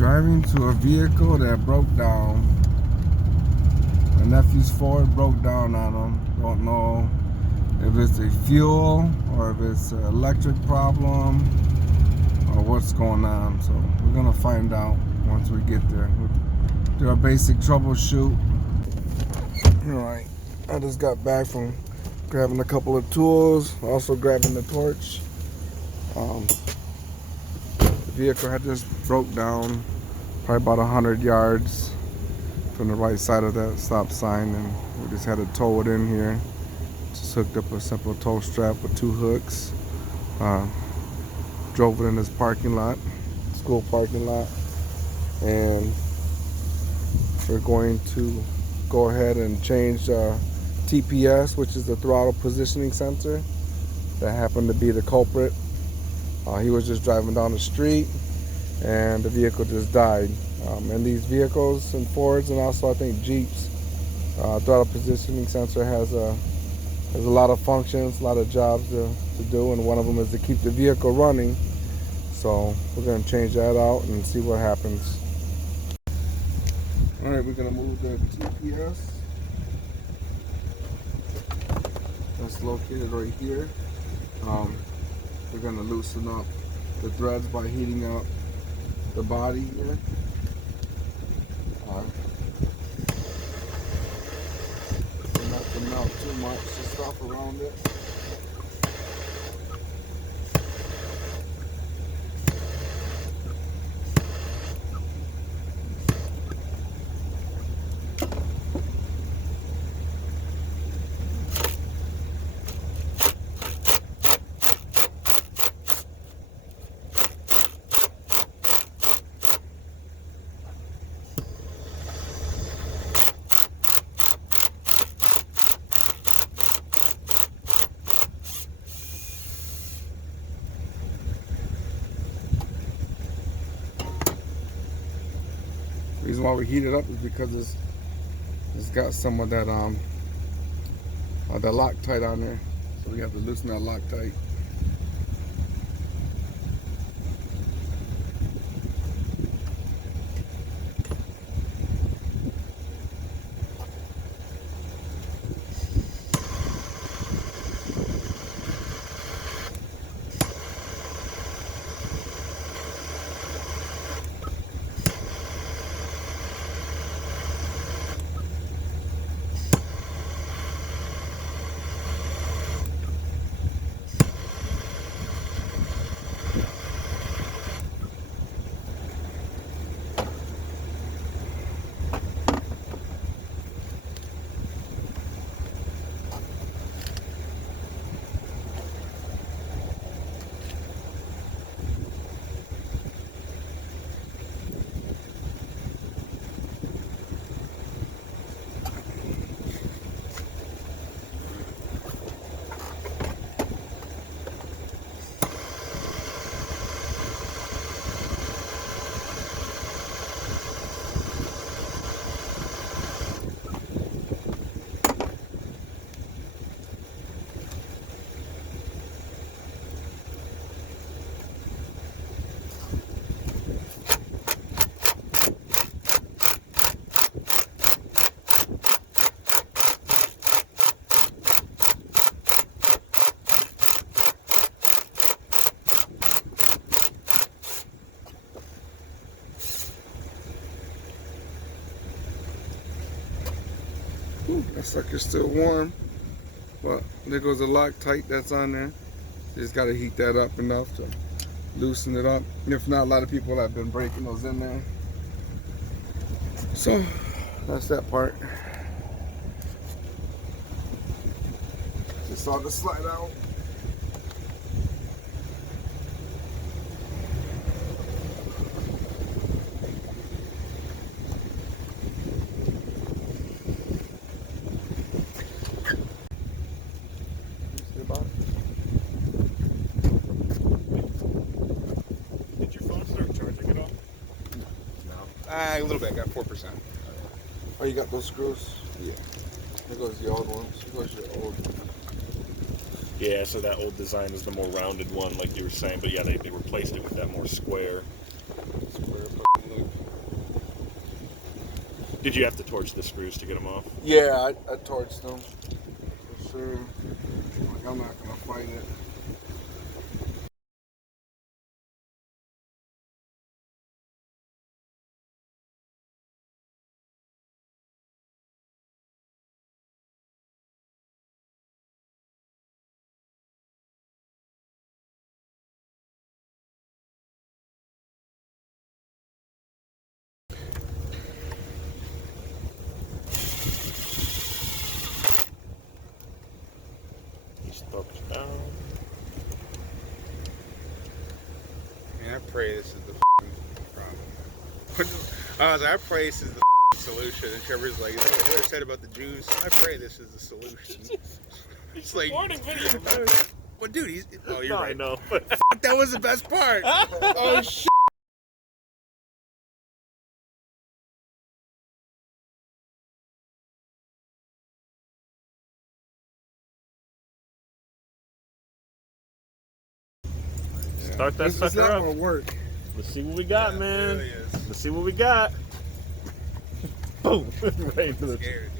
Driving to a vehicle that broke down. My nephew's Ford broke down on him. Don't know if it's a fuel or if it's an electric problem or what's going on. So we're gonna find out once we get there. We'll do a basic troubleshoot. Alright, I just got back from grabbing a couple of tools, also grabbing the torch. The vehicle had just broke down probably about 100 yards from the right side of that stop sign, and we just had to tow it in here. Just hooked up a simple tow strap with 2 hooks. Drove it in this parking lot, school parking lot, and we're going to go ahead and change TPS, which is the throttle positioning sensor. That happened to be the culprit. He was just driving down the street and the vehicle just died. And these vehicles and Fords and also I think Jeeps, throttle positioning sensor has a lot of functions, a lot of jobs to do, and one of them is to keep the vehicle running. So we're going to change that out and see what happens. Alright, we're going to move the TPS. That's located right here. We're going to loosen up the threads by heating up the body here. Not to melt too much, just stuff around it. The reason why we heat it up is because it's got some of that the Loctite on there, so we have to loosen that Loctite. That sucker's still warm, but there goes the Loctite that's on there. You just got to heat that up enough to loosen it up. If not, a lot of people have been breaking those in there. So that's that part. Just saw the slide out. Did your phone start charging at all? No. A little bit. I got 4%. Oh, you got those screws? Yeah. There goes the old ones. There goes your old. Yeah, so that old design is the more rounded one, like you were saying. But yeah, they replaced it with that more square Square loop. Did you have to torch the screws to get them off? Yeah, I torched them. For sure. Like, I'm not gonna fight it. Just focus down. Man, I pray this is the problem. I pray this is the solution. And Trevor's like, is that what I said about the Jews? I pray this is the solution. It's like, Warning video, bro. well, dude, oh, you're No, right. I know. That was the best part. Oh, shit. Start that It's sucker not up. gonna work. Let's see what we got, Yeah, man. it really is. Let's see what we got. Boom! Right into the Scared.